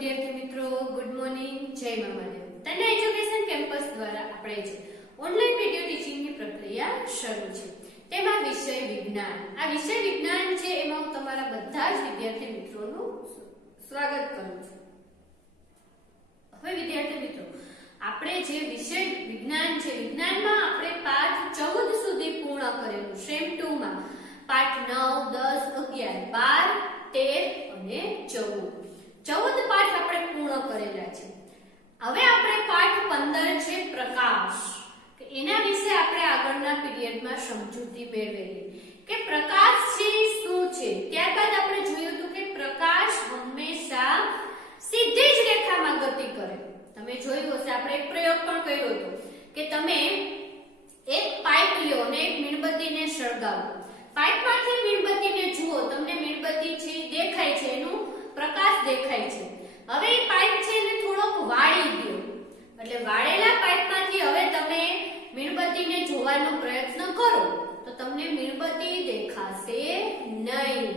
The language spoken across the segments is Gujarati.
વિદ્યાર્થી મિત્રો, ગુડ મોર્નિંગ, જય મામાદેવ। તન્ના એજ્યુકેશન કેમ્પસ દ્વારા આપણે જે ઓનલાઈન વિડિયો ટીચિંગની પ્રક્રિયા શરૂ છે તેમાં વિષય વિજ્ઞાન। આ વિષય વિજ્ઞાન છે એમાં હું તમારા બધા જ વિદ્યાર્થી મિત્રોનું સ્વાગત કરું છું। હવે વિદ્યાર્થી મિત્રો, આપણે જે વિષય વિજ્ઞાન છે, વિજ્ઞાનમાં આપણે પાઠ 14 સુધી પૂર્ણ કરેલું। સેમ 2 માં પાઠ 9, 10, 11, 12, 13 અને 14 પાઠ આપણે પૂર્ણ કરેલા છે। હવે આપણે પાઠ 15 છે પ્રકાશ, કે એના વિશે આપણે આગળના પીરિયડમાં સમજૂતી મેળવેલી કે પ્રકાશ છે શું છે। ત્યારબાદ આપણે જોયું હતું કે પ્રકાશ હંમેશા સીધી જ રેખામાં ગતિ કરે। તમે જોયું હશે, આપણે એક પ્રયોગ પણ કર્યો હતો કે તમે એક પાઇપ લ્યો અને એક મીણબત્તીને સળગાવો। પાઇપમાંથી મીણબત્તીને જુઓ, તમને મીણબત્તી છે દેખાય છે, એનું પ્રકાશ દેખાય છે। હવે એ પાઇપ છે એને થોડોક વાળી દો, એટલે વાળેલા પાઇપમાંથી હવે તમે મીણબત્તીને જોવાનો પ્રયત્ન કરો તો તમને મીણબત્તી દેખાશે નહીં,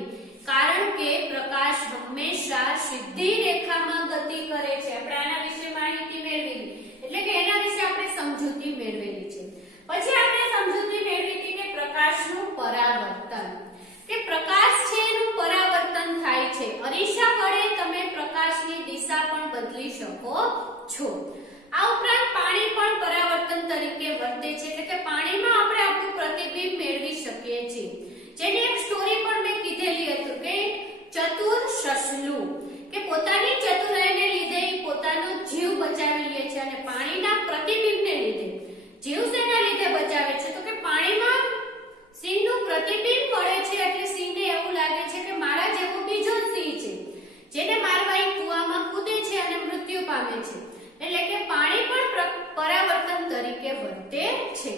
કારણ કે પ્રકાશ હંમેશા સીધી રેખામાં ગતિ કરે છે। આપણે આના વિશે માહિતી મેળવેલી, એટલે કે એના વિશે આપણે સમજૂતી મેળવેલી છે। પછી આપણે સમજૂતી મેળવી હતી કે પ્રકાશનું પરાવર્તન, કે પ્રકાશ છે એનું પરાવર્તન થાય છે। અરીસા વડે તમે પ્રકાશની દિશા પણ બદલી શકો છો। આ ઉપરાંત પાણી પણ પરાવર્તન તરીકે વર્તે છે, એટલે કે પાણીમાં આપણે આપણું પ્રતિબિંબ મેળવી શકીએ છીએ। જેની એક સ્ટોરી પણ મેં કીધેલી હતી કે ચતુર સસલું, કે પોતાની ચતુરાઈને લીધે પોતાનો જીવ બચાવી લે છે અને પાણીના પ્રતિબિંબને લીધે જીવ શેના લીધે બચાવે છે, તો કે પાણીમાં સિંહનું પ્રતિબિંબ પડે છે એટલે સિંહને એવું લાગે છે કે મારા જેવો બીજો સિંહ છે જેને મારવા એ કૂવામાં કૂદે છે અને મૃત્યુ પામે છે, એટલે કે પાણી પણ પરાવર્તન તરીકે વર્તે છે।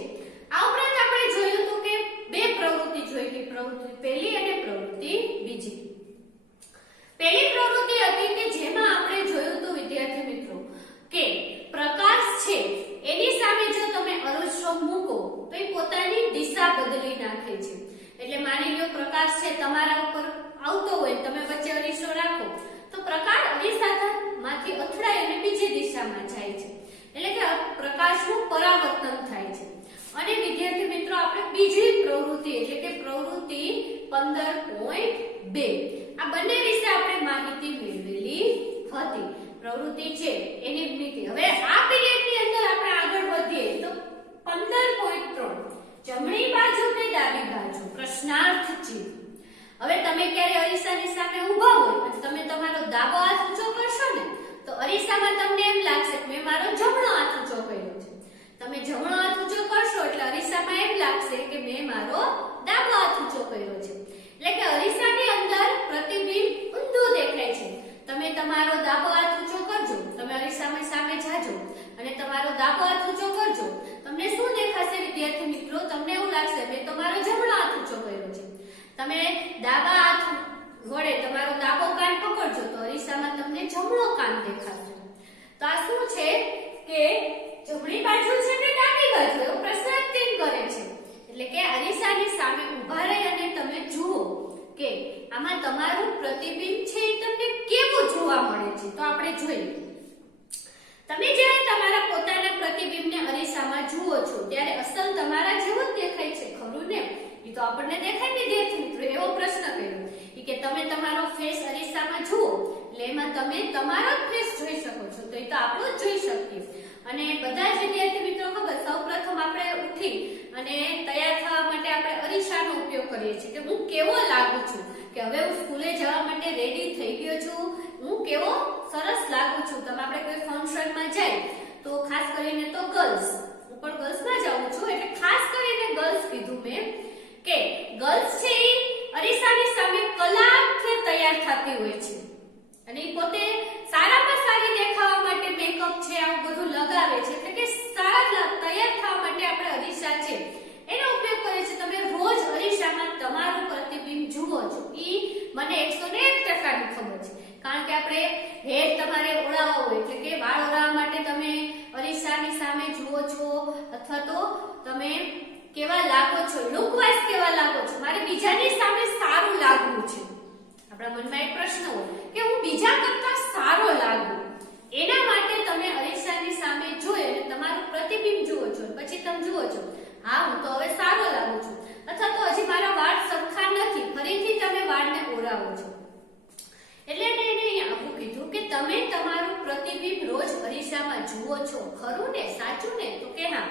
આ ઉપરાંત આપણે જોયું હતું કે બે પ્રવૃત્તિ જોઈ હતી, પ્રવૃત્તિ પહેલી અને પ્રવૃત્તિ બીજી। પહેલી પ્રવૃત્તિ હતી કે જેમાં આપણે જોયું હતું વિદ્યાર્થી મિત્રો કે પ્રકાશ છે એની સામે જો તમે અરીસો મૂકો તો એ પોતાની દિશા બદલી નાખે છે। એટલે માની લો પ્રકાશ છે તમારા ઉપર આવતો હોય, તમે વચ્ચે અરીસો રાખો તો પ્રકાશ અરીસામાંથી અથડાય અને બીજી દિશામાં જાય છે, એટલે કે પ્રકાશનું પરાવર્તન થાય છે। અને વિદ્યાર્થી મિત્રો, આપણે બીજી પ્રવૃત્તિ એટલે કે પ્રવૃત્તિ 15.2 આ બંને વિશે આપણે માહિતી મેળવેલી હતી। પ્રવૃત્તિ છે એની મિતિ। હવે આ પીરિયડની અંદર આપણે આગળ વધીએ તો 15.3 જમણી બાજુ કે ડાબી બાજુ પ્રશ્નાર્થ ચિહ્ન। હવે તમે ક્યારે અરીસાની સામે ઊભા હોય અને તમે તમારો ડાબો હાથ ઊંચો કરશો ને તો અરીસામાં તમને એમ લાગશે કે મેં મારો જમણો હાથ ઊંચો કર્યો છે। તમે જમણો હાથ ઊંચો કરશો એટલે અરીસામાં એમ લાગશે કે મેં મારો ડાબો હાથ ઊંચો કર્યો છે, એટલે કે અરીસાની અંદર પ્રતિબિંબ ઊંધું દેખાય છે। તમે તમારો ડાબો હાથ ઊંચો કરજો, તમે અરીસામાં સામે જાજો અને તમારો ડાબો હાથ ઊંચો કરજો, તમને શું દેખાશે વિદ્યાર્થી મિત્રો? તમને એવું લાગશે મેં તમારો જમણો હાથ ઊંચો કર્યો છે। તમે ડાબા હાથ વડે તમારો ડાબો કાન પકડજો તો અરીસામાં તમને જમણો કાન દેખાશે। તો આ શું છે કે જમણી બાજુ છે કે ડાબી બાજુ એવો પ્રશ્નાર્થ ચિહ્ન કરે છે, એટલે કે અરીસાની સામે ઊભા રહી અને તમે જુઓ કે આમાં તમારું પ્રતિબિંબ છે એ તમને કેવું જોવા મળે છે। તો આપણે જોઈએ, તમે જ્યારે તમારા પોતાના પ્રતિબિંબને અરીસામાં જુઓ છો ત્યારે અસલ તમારા જેવું જ દેખાય છે, ખરું ને? એ તો આપણને દેખાય વિદ્યાર્થી મિત્રો। એવો પ્રશ્ન કર્યો કે તમે તમારો ફેસ અરીસામાં જુઓ એટલે એમાં તમે તમારો જ ફેસ જોઈ શકો છો, તો એ તો આપણું જ જોઈ શકીએ। અને બધા જ વિદ્યાર્થી મિત્રો ખબર, સૌપ્રથમ આપણે ઉઠી અને તૈયાર થવા માટે આપણે અરીસાનો ઉપયોગ કરીએ છીએ કે હું કેવો લાગુ છું, કે હવે હું સ્કૂલે જવા માટે રેડી થઈ ગયો છું, હું કેવો સરસ લાગુ છું। તમે આપણે કોઈ ફંક્શનમાં જાય તો ખાસ કરીને તો ગર્લ્સ, હું પણ ગર્લ્સમાં જાઉં છું એટલે ખાસ કરીને ગર્લ્સ કીધું મેં કે ગર્લ્સ છે એ અરીસાની સામે કલાકથી તૈયાર થતી હોય છે અને એ પોતે સારામાં સારી દેખાવા માટે મેકઅપ છે આવું બધું લગાવે છે, એટલે કે સારા તૈયાર થવા માટે આપણે અરીસા છે એનો ઉપયોગ કરીએ છીએ। તમે રોજ અરીસામાં તમારું પ્રતિબિંબ જુઓ છો એ મને 101% ખબર છે, કારણ કે આપણે હેર તમારે ઓળાવવા હોય એટલે કે વાળ ઓળાવવા માટે તમે અરીસાની સામે જુઓ છો, અથવા તો તમે કેવા લાગો છો, લુક વાઇઝ કેવા લાગો છો, મારે બીજાની સામે સારું લાગવું છે, આપણા મનમાં એક પ્રશ્ન હોય કે હું બીજા કરતા સારો લાગુ, એના માટે તમે અરીસાની સામે જોઈ અને તમારું પ્રતિબિંબ જુઓ છો, પછી તમે જુઓ છો હા હું તો હવે સારો લાગુ છું, અથવા તો હજી મારા વાળ સરખા નથી, ફરીથી તમે વાળને ઓરાવો છો. એટલે એને અહીંયા આવું કીધું કે તમે તમારું પ્રતિબિંબ રોજ અરીસામાં જુઓ છો, ખરું ને, સાચું ને? તો કે હા.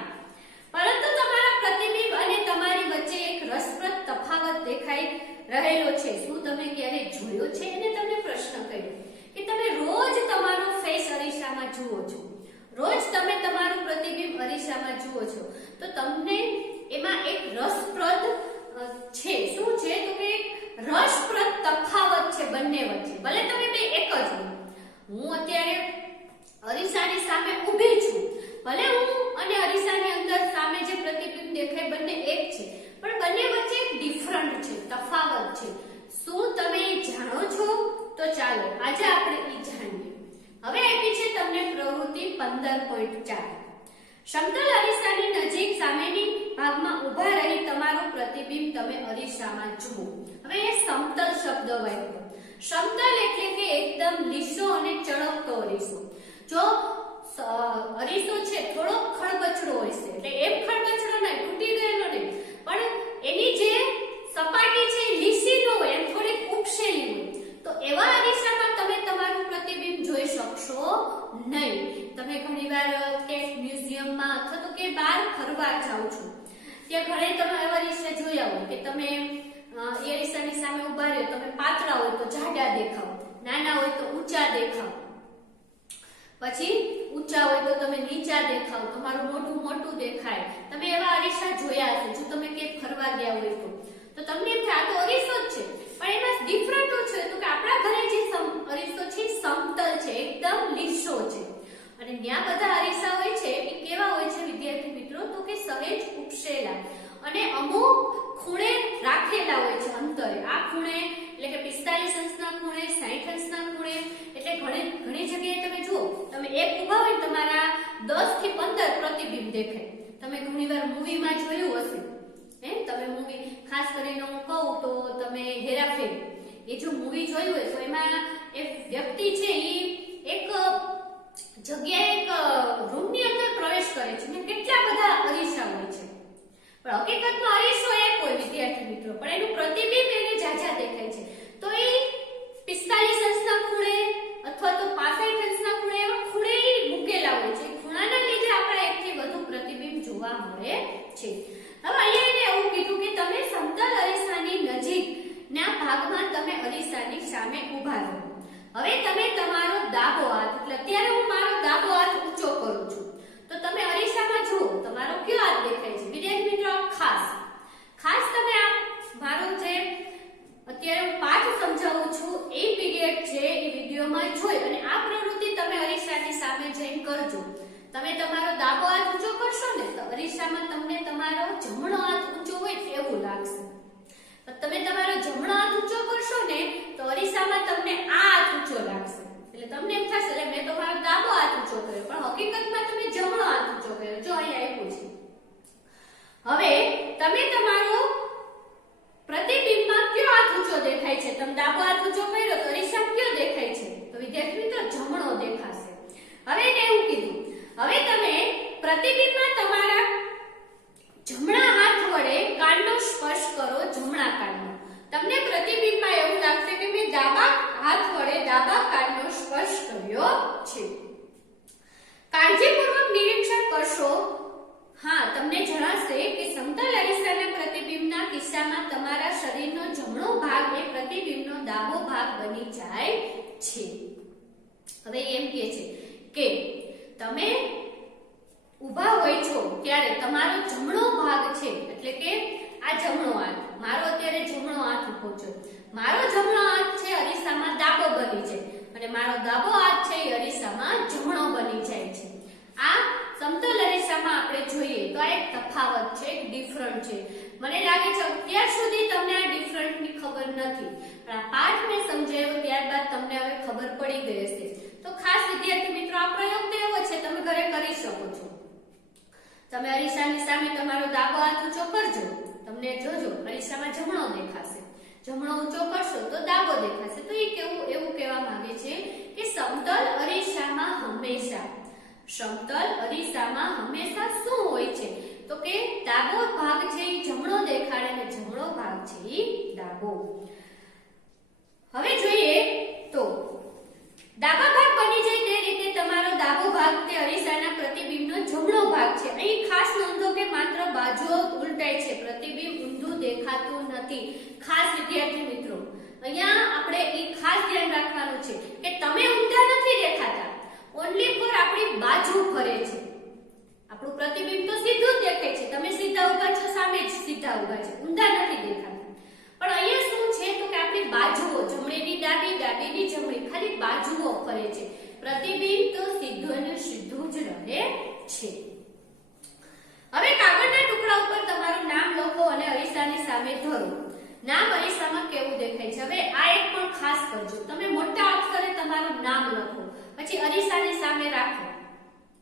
પરંતુ તમારા પ્રતિબિંબ અને તમારી વચ્ચે એક રસપ્રદ તફાવત દેખાઈ રહેલો છે. શું તમે ક્યારે જોયો છે? એને તમને પ્રશ્ન કર્યો કે તમે રોજ તમારો ફેસ અરીસામાં જુઓ છો, રોજ તમે તમારું પ્રતિબિંબ અરીસામાં જુઓ છો, તો તમને એમાં એક રસપ્રદ છે. શું છે? તો કે રસપ્રદ તફાવત છે બંને વચ્ચે. ભલે તમે બે એક જ હો, હું અત્યારે અરીસાની સામે ઊભી છું, ભલે હું અને અરીસાની અંદર સામે જે પ્રતિબિંબ દેખાય બંને એક છે, પણ બંને વચ્ચે એક ડિફરન્ટ છે, તફાવત છે. શું તમે જાણો છો? તો ચાલો આજે આપણે એ જાણીએ. હવે આપી છે તમને પ્રવૃત્તિ 15.4. સમતલ અરીસાની નજીક સામેની ભાગમાં ઊભા રહી તમારું પ્રતિબિંબ તમે અરીસામાં જુઓ. હવે એ સમતલ શબ્દ વાપરો. સમતલ એટલે કે એકદમ લીસો અને ચળકતો અરીસો. જો અરીસો છે થોડો ખળબચડો હોય છે, એટલે એમ ખળબચડો નહીં, તૂટી ગયેલો નહીં, પણ એની જે સપાટી છે લીસી ન હોય, એમ થોડીક ઉપસેલી હોય, તો એવા અરીસામાં તમે તમારું પ્રતિબિંબ જોઈ શકશો નહીં. તમે ઘણીવાર કે મ્યુઝિયમમાં અથવા તો કે બહાર ફરવા જાઓ છો, ત્યાં ઘણે તમે એવા અરીસા જોયા હોય કે તમે એ અરીસાની સામે ઊભા રહ્યો, તમે પાતળા હોય તો જાડા દેખાવ, નાના હોય તો ઊંચા દેખાવ, પછી ઊંચા હોય તો તમે નીચા દેખાવ, તમારું મોઢું મોટું દેખાય. તમે એવા અરીસા જોયા હશે જો તમે કે ફરવા ગયા હોય તો તમને એમ થાય આ તો અરીસો જ છે, પણ એમાં ડિફરન્ટ છે તો કે આપણા ઘરે જે અરીસો છે સમતલ છે, એકદમ લીસો છે, અને ત્યાં બધા અરીસા હોય છે એ કેવા હોય છે વિદ્યાર્થી મિત્રો? તો કે સહેજ ઉપસેલા અને અમુક ખૂણે રાખેલા હોય છે અંતરે. આ ખૂણે એટલે કે 45 અંશના ખૂણે, 60 અંશના ખૂણે, એટલે ઘણી જગ્યાએ તમે જુઓ, તમે એક ઊભા હોય તમારા 10 થી 15 પ્રતિબિંબ દેખાય. તમે ઘણીવાર મૂવીમાં જોયું હશે, તમે મૂવી ખાસ કરીને હું કહું તો તમે હેરાફેરી, એ જો મૂવી જોયું હોય તો એમાં એક વ્યક્તિ છે એ એક જગ્યાએ એક રૂમની અંદર પ્રવેશ કરે છે ને કેટલા બધા અરીસા હોય છે, પણ હકીકતમાં અરીસો એક હોય વિદ્યાર્થી મિત્રો, પણ એનું પ્રતિબિંબ એને ઝાઝા દેખાય છે. તો એ 45 અંશના ખૂણે અથવા તો 65 અંશના ખૂણે એવા ખૂણે મૂકેલા હોય છે. ખૂણાના લીધે આપણા એકથી વધુ પ્રતિબિંબ જોવા મળે છે. હવે અહીંયા એને એવું કીધું કે તમે સમતલ અરીસાની નજીકના ભાગમાં તમે અરીસાની સામે ઊભા રહો. હવે તમે તમારો ડાબો હાથ, એટલે અત્યારે હું મારો ડાબો હાથ ઊંચો કરું છું, તો તમે અરીસામાં જુઓ તમારો કયો હાથ દેખાય છે વિદ્યાર્થી મિત્રો? ખાસ તમે આ મારો જે અત્યારે હું પાઠ સમજાવું છું એ પીરિયડ છે એ વિડિયોમાં જોઈ અને આ પ્રવૃત્તિ તમે અરીસાની સામે જઈને કરજો. તમે તમારો ડાબો હાથ ઊંચો કરશો ને તો અરીસામાં તમને તમારો જમણો હાથ ઊંચો હોય એવું લાગશે. તમે તમારો જમણો હાથ ઊંચો કરશો ને તો અરીસામાં તમને આ હાથ ઊંચો લાગશે, એટલે તમને એમ થશે એટલે મેં તો મારો ડાબો હાથ ઊંચો કર્યો, પણ હકીકતમાં તમે જમણો હાથ ઊંચો કર્યો. જો અહીંયા આપ્યું છે. હવે તમે તમારો પ્રતિબિંબમાં કયો હાથ ઊંચો દેખાય છે? તમે ડાબો હાથ ઊંચો કર્યો તો અરીસા કયો દેખાય છે? તો વિદ્યાર્થી મિત્રો જમણો દેખાશે. હવે એને એવું કીધું, હવે તમે પ્રતિબિંબમાં તમારા જમણા હાથ વડે કાનનો સ્પર્શ કરો, જમણા કાનનો. તમને પ્રતિબિંબમાં એવું લાગશે કે મેં ડાબા હાથ વડે ડાબા કાનનો સ્પર્શ કર્યો છે. કાળજીપૂર્વક નિરીક્ષણ કરશો. હા, તમને જણાશે કે સમતલ અરીસાના પ્રતિબિંબના કિસ્સામાં તમારા શરીરનો જમણો ભાગ એ પ્રતિબિંબનો ડાબો ભાગ બની જાય છે. હવે એમ કહે છે કે તમે ઊભા હોય છો ત્યારે તમારો જમણો ભાગ છે, એટલે કે આ જમણો હાથ, મારો અત્યારે જમણો હાથ ઊભો છે, મારો જમણો હાથ છે અરીસામાં ડાબો બની જાય અને મારો ડાબો હાથ છે એ અરીસામાં જમણો બની જાય છે. આ સમતલ અરીસામાં આપણે જોઈએ તો આ એક તફાવત છે, એક ડિફરન્ટ છે. મને લાગે છે અત્યાર સુધી તમને આ ડિફરન્ટની ખબર નથી, પણ આ પાઠ મેં સમજાવ્યો ત્યારબાદ તમને હવે ખબર પડી ગઈ હશે. તો ખાસ વિદ્યાર્થી મિત્રો આ પ્રયોગ તો એવો છે તમે ઘરે કરી શકો છો. તમે અરીસાની સામે તમારો ડાબો હાથ ઊંચો કરજો, તમને જોજો અરીસામાં જમણો દેખાશે. જમણો ઊંચો કરશો તો ડાબો દેખાશે. તો એ એવું કહેવા માંગે છે કે સમતલ અરીસામાં હંમેશા શું હોય છે? તો કે ડાબો ભાગ છે એ જમણો દેખાડે અને જમણો ભાગ છે એ ડાબો. હવે જોઈએ તો ડાબા ભાગ બની જાય તે રીતે તમારો ડાબો ભાગ તે અરીસાના પ્રતિબિંબનો જમણો ભાગ છે. અહીં ખાસ નોંધો કે માત્ર બાજુઓ ઉલટાય છે, પ્રતિબિંબ ઊંધું દેખાતું નથી. ખાસ વિદ્યાર્થી મિત્રો અહીંયા આપણે એ ખાસ ધ્યાન રાખવાનું છે કે તમે ઊંધા નથી દેખાતા, ઓન્લી ફોર આપણી બાજુ ફરે છે. આપણું પ્રતિબિંબ તો સીધું જ દેખાય છે, તમે સીધા ઊભા છો, સામે જ સીધા ઊભા છે, ઊંધા નથી દેખાતા. પણ અહીંયા શું છે તો કે આપણી બાજુઓ, જમણીની ડાબી, ડાબીની જમણી, ખાલી બાજુઓ ફરે છે. પ્રતિબિંબ તો સીધું અને સીધું જ રહે છે. હવે કાગળના ટુકડા ઉપર તમારું નામ લખો અને અરીસાની સામે ધરો. નામ અરીસામાં કેવું દેખાય છે? હવે આ એક પણ ખાસ કરજો, તમે મોટા અક્ષરે તમારું નામ લખો, પછી અરીસાની સામે રાખો.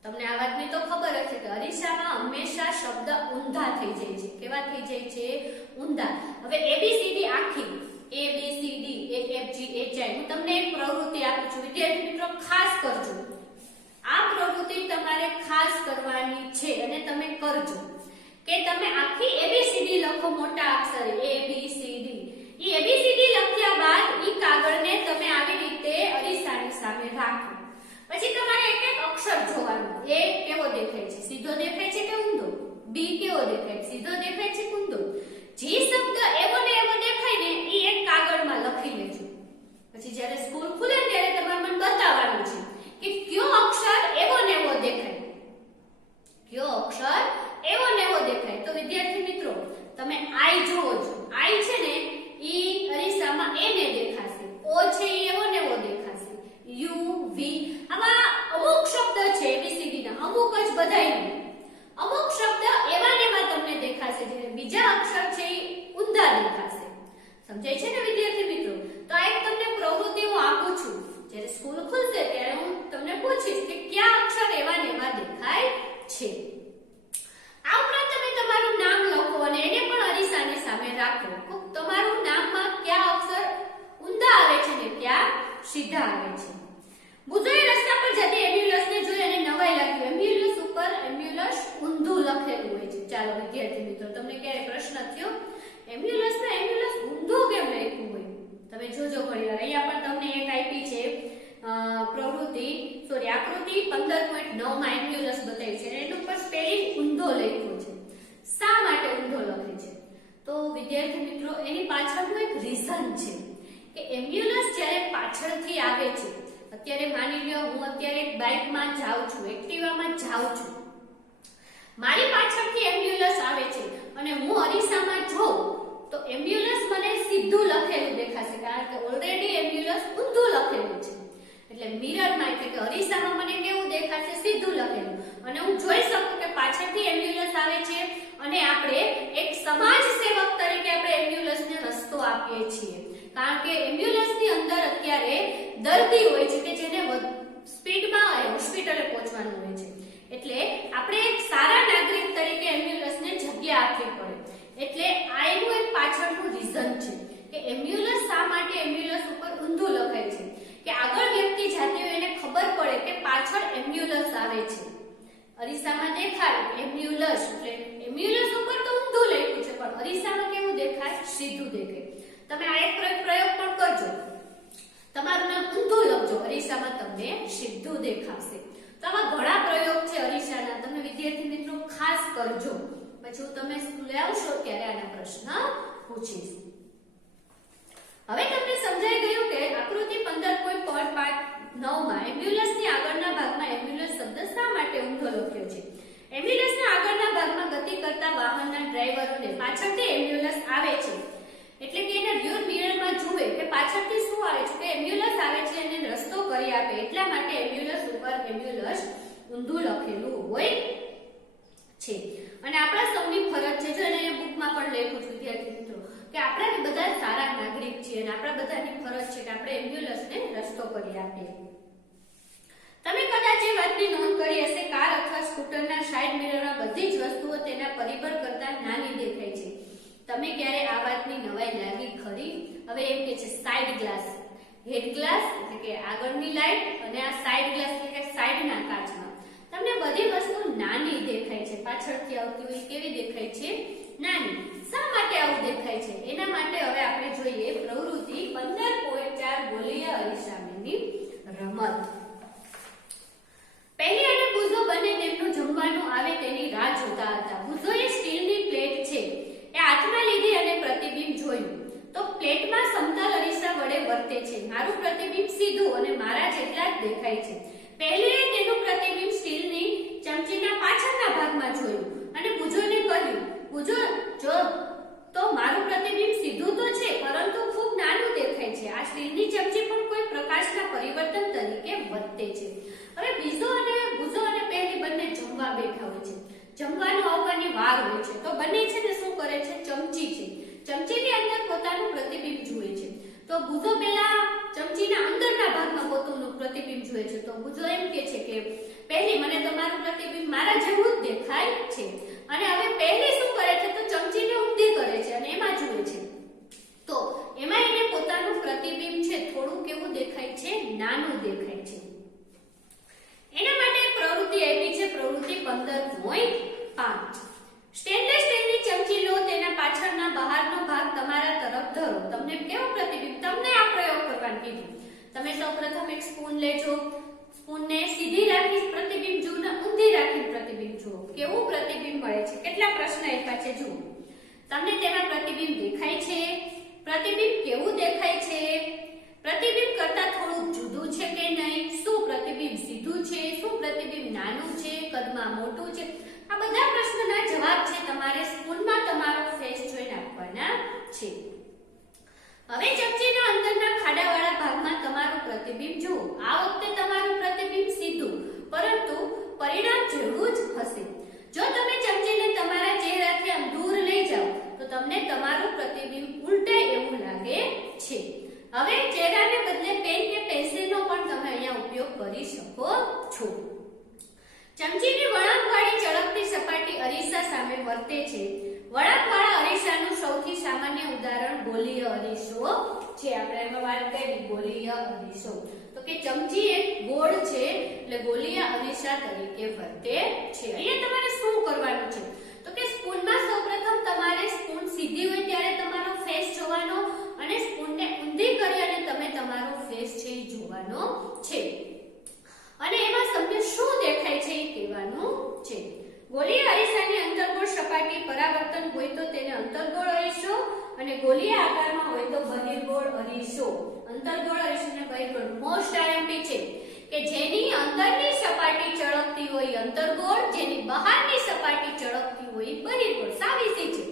તમને આ વાતની તો ખબર હશે કે અરીસામાં હંમેશા શબ્દ ઊંધા થઈ જાય છે. કેવા થઈ જાય છે? ઊંધા. હવે એબીસીડી આખી એબીસીડી AFG HI હું તમને એક પ્રવૃત્તિ આપું છું, વિદ્યાર્થી મિત્રો ખાસ કરજો. આ પ્રવૃત્તિ તમારે ખાસ કરવાની છે અને તમે કરજો કે તમે આખી એબીસીડી લખો મોટા અક્ષરે એબીસીડી. ઈ એબીસીડી લખ્યા બાદ ઈ કાગળને તમે આવી રીતે અરીસાની સામે રાખો. પછી તમારે એક એક અક્ષર જોવાનું. એ કેવો દેખાય છે? સીધો દેખાય છે કે ઊંધો? બી કેવો દેખાય છે? સીધો દેખાય છે કે ઊંધો? જે શબ્દ એવો ને એવો દેખાય ને ઈ એક કાગળમાં લખી લેજો. પછી જ્યારે સ્કૂલ ખુલે ત્યારે તમારે મને બતાવવાનું છે કે કયો અક્ષર એવો ને એવો દેખાય, કયો અક્ષર એવો ને એવો દેખાય. તો વિદ્યાર્થી મિત્રો તમે આઈ જોવો છો, આઈ છે ને ઈ અરીસામાં એ ને દેખાશે, ઓ છે ઈ એવો ને એવો દેખાશે, યુ વી આવા અમુક શબ્દ છે એબીસીડી ના, અમુક જ બધાય નહીં, અમુક શબ્દ એવા ને એવા તમને દેખાશે, જ્યારે બીજા અક્ષર છે ઈ ઊંધા દેખાશે. સમજાય છે ને વિદ્યાર્થી મિત્રો? તો આ એક તમને પ્રવૃત્તિ હું આપું છું, જ્યારે સ્કૂલ ખુલશે ત્યારે હું તમને પૂછીશ કે કયા અક્ષર એવા ને એવા દેખાય છે. આ ઉપરાંત તમે તમારું નામ લખો અને એને પણ અરીસાની સામે રાખો. તમારું નામમાં કયા અક્ષર ઊંધા આવે છે ને કયા સીધા આવે છે. બુજોએ રસ્તા પર જતી એમ્બ્યુલન્સને જોઈ અને નવાઈ લાગી. એમ્બ્યુલન્સ ઉપર એમ્બ્યુલન્સ ઊંધું લખેલું હોય છે. ચાલો વિદ્યાર્થી મિત્રો તમને ક્યારે પ્રશ્ન થયો એમ્બ્યુલન્સમાં એમ્બ્યુલન્સ ઊંધું કેમ લખ્યું હોય? તમે જોજો ઘણીવાર. અહીંયા પણ તમને એક આપી છે પ્રવૃત્તિ આકૃતિ 15.9 માં એમ્બ્યુલન્સ બતાવી છે, એના ઉપર સ્પેલિંગ ઊંધો લખ્યો છે. શા માટે ઊંધો લખે છે? તો વિદ્યાર્થી મિત્રો એની પાછળનું એક રીઝન છે કે એમ્બ્યુલન્સ જ્યારે પાછળથી આવે છે, અત્યારે માની લો હું અત્યારે બાઇકમાં જાઉં છું, એક્ટિવામાં જાઉં છું, મારી પાછળથી એમ્બ્યુલન્સ આવે છે અને હું અરીસામાં જોઉં તો એમ્બ્યુલન્સ મને સીધું લખેલું દેખાશે, કારણ કે ઓલરેડી એમ્બ્યુલન્સ ઊંધું લખેલું છે. એટલે મિરરમાં એટલે કે અરીસામાં મને કેવું દેખાશે? સીધું લખેલું. અને હું જોઈ શકું કે પાછળથી એમ્બ્યુલન્સ આવે છે અને આપણે એક સમાજ સેવક તરીકે આપણે એમ્બ્યુલન્સને રસ્તો આપીએ છીએ, કારણ કે એમ્બ્યુલન્સની અંદર અત્યારે દર્દી હોય છે કે જેને સ્પીડમાં હોસ્પિટલે પહોંચવાનું હોય છે. એટલે આપણે એક સારા નાગરિક તરીકે એમ્બ્યુલન્સને જગ્યા આપવી પડે. એટલે આ એનું એક પાછળનું રીઝન છે કે એમ્બ્યુલન્સ શા માટે એમ્બ્યુલન્સ ઉપર ઊંધું લખાય છે, કે આગળ વ્યક્તિ જાતી હોય એને ખબર પડે કે પાછળ એમ્બ્યુલન્સ આવે છે. અરીસામાં દેખાય એમ્બ્યુલન્સ એટલે એમ્બ્યુલન્સ ઉપર તો ઊંધું લખ્યું છે, પણ અરીસામાં કેવું દેખાય? સીધું દેખાય. તમે આ એક પ્રયોગ પણ કરજો, તમારું નામ ઊંધું લખજો, અરીસામાં તમને સીધું દેખાશે. તો આવા ઘણા પ્રયોગ છે અરીસાના, તમે વિદ્યાર્થી મિત્રો ખાસ કરજો. પછી હું તમે સ્કૂલે આવશો ત્યારે આના પ્રશ્ન પૂછીશ. હવે તમને સમજાઈ ગયું કે આકૃતિ 15.9 માં એમ્બ્યુલન્સની આગળના ભાગમાં એમ્બ્યુલન્સ શબ્દ શા માટે ઊંધો લખ્યો છે. એમ્બ્યુલન્સના આગળના ભાગમાં ગતિ કરતા વાહનના ડ્રાઈવરોને પાછળથી એમ્બ્યુલન્સ આવે છે, એટલે કે એના રિયર મિરરમાં જુએ કે પાછળથી શું આવે છે, કે એમ્બ્યુલન્સ આવે છે અને રસ્તો કરી આપે, એટલા માટે એમ્બ્યુલન્સ ઉપર એમ્બ્યુલન્સ ઊંધું લખેલું હોય છે. અને આપણા સૌની ફરજ છે, જો એને બુકમાં પણ લખ્યું છે વિદ્યાર્થી મિત્રો, કે આપણે બધા સારા નાગરિક છીએ અને આપણા બધાની ફરજ છે કે આપણે એમ્બ્યુલન્સને રસ્તો કરી આપીએ. તમે કદાચ એ વાતની નોંધ કરી હશે, કાર અથવા સ્કૂટરના સાઇડ મિરરમાં બધી જ વસ્તુઓ તેના પરિબળ કરતા નાની દેખાય છે. તમે ક્યારે આ વાતની નવાઈ લાગી ખરી? હવે એમ કે છે સાઈડ ગ્લાસ, હેડ ગ્લાસ એટલે કે આગળની લાઈટ અને આ સાઈડ ગ્લાસ એટલે કે સાઈડના કાચમાં તમને બધી વસ્તુ નાની દેખાય છે, પાછળથી આવતી હોય કેવી દેખાય છે? નાની. શા માટે આવું દેખાય છે? એના માટે હવે આપણે જોઈએ પ્રવૃત્તિ 15.4 ગોલીય અરીસાની રમત. પહેલી અને બુઝો બંને તેમનું જમવાનું આવે તેની રાહ જોતા હતા. બુઝોએ સ્ટીલની પ્લેટ છે એ હાથમાં લીધી અને પ્રતિબિંબ જોયું તો પ્લેટમાં સમતલ અરીસા વડે વર્તે છે. મારું પ્રતિબિંબ સીધું અને મારા જેટલા જ દેખાય છે. પહેલીએ તેનું પ્રતિબિંબ સ્ટીલની ચમચીના પાછળના ભાગમાં જોયું અને બુઝોને કહ્યું, બુઝો જો તો મારું પ્રતિબિંબ સીધું તો છે પરંતુ ખૂબ નાનું દેખાય છે. આ સ્ટીલની ચમચી પણ કોઈ પ્રકાશના પરિવર્તન તરીકે વર્તે છે. હવે બુઝો અને પહેલી બંને જમવા બેઠા હોય છે. જમવાનું આવવાની વાર હોય છે તો બંને છે ને શું કરે છે? ચમચી છે, ચમચીની અંદર પોતાનું પ્રતિબિંબ જુએ છે. તો બુઝો પહેલા ચમચીના અંદરના ભાગમાં પોતાનું પ્રતિબિંબ જુએ છે. તો બુઝો એમ કહે છે કે પહેલી મને તમારું પ્રતિબિંબ મારા જેવું જ દેખાય છે. અને હવે પહેલી શું કરે છે? તો ચમચીને ઊંધી કરે છે અને એમાં જુએ છે. તો એમાં એને પોતાનું પ્રતિબિંબ છે થોડું કેવું દેખાય છે? નાનું દેખાય છે. એના માટે પ્રવૃત્તિ આપી છે પ્રવૃત્તિ 15.5. સ્ટેનલેસ સ્ટીલની ચમચી લો, તેના પાછળના બહારનો ભાગ તમારા તરફ ધરો. તમને કેવો પ્રતિબિંબ? તમને આ પ્રયોગ કરવાનું કીધું. તમે સૌપ્રથમ એક સ્પૂન લેજો, સ્પૂનને સીધી રાખી પ્રતિબિંબ જુઓ ને ઊંધી રાખી પ્રતિબિંબ જુઓ. કેવું પ્રતિબિંબ મળે છે? કેટલા પ્રશ્ન આપ્યા છે જુઓ. તમને તેમાં પ્રતિબિંબ દેખાય છે? પ્રતિબિંબ કેવું દેખાય છે? પ્રતિબિંબ કરતા થોડું જુદું છે કે નહીં? શું પ્રતિબિંબ સીધું છે? શું પ્રતિબિંબ નાનું છે? કદમાં મોટું છે? આ બધા પ્રશ્નોના જવાબ છે તમારે સ્પૂનમાં તમારો ફેસ જોઈને આપવાના છે. હવે ચમચીના અંદરના ખાડાવાળા ભાગમાં તમારું પ્રતિબિંબ જુઓ. આ વખતે તમારું પ્રતિબિંબ સીધું પરંતુ પરિણામ જેવું જ હશે. જો તમે ચમચીને તમારા ચહેરાથી આમ દૂર લઈ જાઓ તો તમને તમારું પ્રતિબિંબ ઉલટાય એવું લાગે છે. હવે ચહેરાને બદલે પેન કે પેન્સિલનો પણ તમે અહીંયા ઉપયોગ કરી શકો છો. ચમચીની વળાંકવાળી ચળકતી સપાટી અરીસા સામે વર્તે છે. વળાંકવાળા અરીસાનું સૌથી સામાન્ય ઉદાહરણ ગોલીય અરીસો છે. આપણે એમાં વાત કરી ગોલીય અરીસો. તો કે ચમચી એક ગોળ છે એટલે ગોલીય અરીસા તરીકે વર્તે છે. અહીંયા તમારે શું કરવાનું છે? તો કે સ્પૂનમાં સૌપ્રથમ તમારે સ્પૂન સીધી હોય ત્યારે તમારો ફેસ જોવાનો અને સ્પૂનને ઊંધી કરી અને તમે તમારો ફેસ છે એ જોવાનો છે. અને એમાં તમને શું દેખાય છે એ કહેવાનું છે. ગોલીય અરીસાની અંતર્ગોળ સપાટી પરાવર્તન હોય તો તેને અંતર્ગોળ અરીસો અને ગોલીય આકારમાં હોય તો બહિર્ગોળ અરીસો. અંતર્ગોળ અરીસો અને બહિર્ગોળ મોસ્ટ આઈએમપી છે કે જેની અંદરની સપાટી ચળકતી હોય અંતર્ગોળ, જેની બહારની સપાટી ચળકતી હોય બહિર્ગોળ. સાવ ઈઝી છે.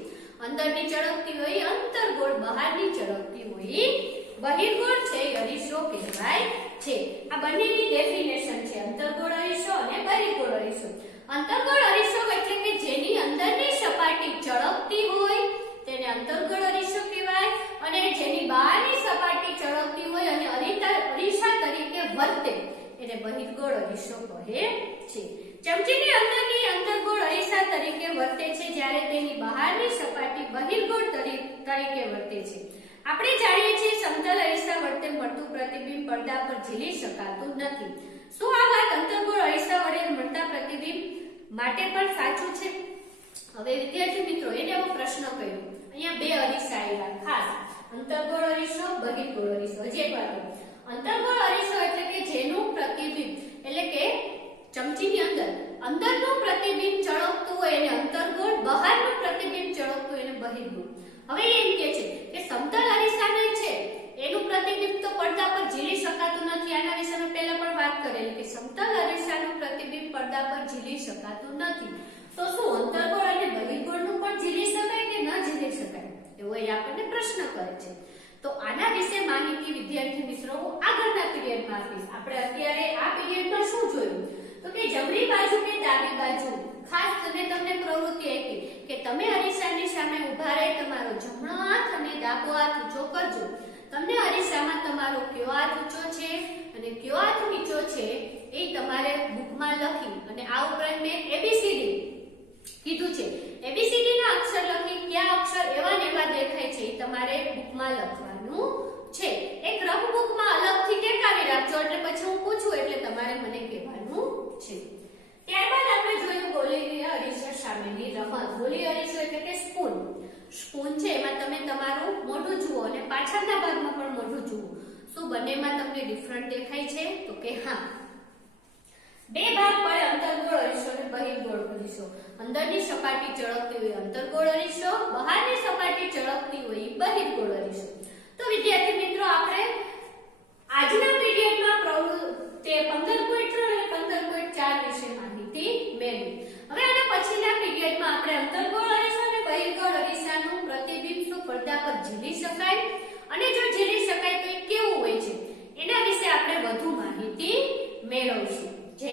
અંદરની ચળકતી હોય અંતર્ગોળ, બહારની ચળકતી હોય બહિર્ગોળ છે એ અરીસો કહેવાય છે. આ બંનેની ડેફિનેશન છે અંતર્ગોળ અરીસો અને બહિર્ગોળ અરીસો. અંતર્ગોળ અરીસો એટલે કે જેની અંદરની સપાટી ચળકતી હોય તેને અંતર્ગોળ અરીસો કહેવાય અને જેની બહારની સપાટી ચળકતી હોય અને અરીસા તરીકે વર્તે એને બહિર્ગોળ અરીસો કહે છે. ચમચીની અંદરની અંતર્ગોળ અરીસા તરીકે વર્તે છે જ્યારે તેની બહારની સપાટી બહિર્ગોળ તરીકે વર્તે છે. આપણે જાણીએ છીએ સમતલ અરીસા વડે મળતું પ્રતિબિંબ પડદા પર ઝીલી શકાતું નથી. શું આ વાત અંતર્ગોળ અરીસા વડે મળતા પ્રતિબિંબ માટે પણ સાચું છે? હવે વિદ્યાર્થી મિત્રો એને એવો પ્રશ્ન કર્યો. અહીંયા બે અરીસા આવ્યા ખાસ અંતર્ગોળ અરીસો, બહિર્ગોળ અરીસો. હજી એક વાર અંતર્ગોળ અરીસો એટલે કે જેનું પ્રતિબિંબ એટલે કે ચમચીની અંદરનું પ્રતિબિંબ ચળકતું હોય એને અંતર્ગોળ, બહારનું પ્રતિબિંબ ચળકતું હોય એને બહિર્ગોળ. હવે એમ કહે છે કે સમતલ અરીસાને છે એનું પ્રતિબિંબ તો પડદા પર ઝીલી શકાતું નથી. આના વિશે મેં પહેલા પણ વાત કરેલી કે સમતલ અરીસાનું પ્રતિબિંબ પડદા પર ઝીલી શકાતું નથી. તો શું અંતર્ગોળ અને બહિર્ગોળનું પણ ઝીલી શકાય કે ન ઝીલી શકાય એવો એ આપણને પ્રશ્ન કરે છે. તો આના વિશે માહિતી વિદ્યાર્થી મિત્રો હું આગળના પીરિયડમાં આપીશ. આપણે અત્યારે આ પીરિયડમાં શું જોયું? તો કે જમણી બાજુ કે ડાબી બાજુ ખાસ તમને પ્રવૃત્તિ આપી કે તમે અરીસાની સામે ઊભા રહી તમારો જમણો હાથ અને ડાબો હાથ ઊંચો કરજો. તમને અરીસામાં તમારો કયો હાથ ઊંચો છે અને કયો હાથ નીચો છે એ તમારે બુકમાં લખી અને આ ઉપરાંત મેં એબીસીડી કીધું છે. એબીસીડી ના અક્ષર લખી કયા અક્ષર એવા ને એવા દેખાય છે એ તમારે બુકમાં લખવાનું સ્પૂન છે એમાં તમે તમારું મોઢું જુઓ અને પાછળના ભાગમાં પણ મોઢું જુઓ. શું બંનેમાં તમને ડિફરન્ટ દેખાય છે? તો કે હા. બે ભાગ પડે અંતર્ગોળ અરીસો અને બહિર્ગોળ અરીસો. અંદરની સપાટી ચળકતી હોય અંતર્ગોળ અરીસો, બહારની સપાટી ચળકતી હોય બહિર્ગોળ અરીસો. તો વિદ્યાર્થી મિત્રો આપણે આજના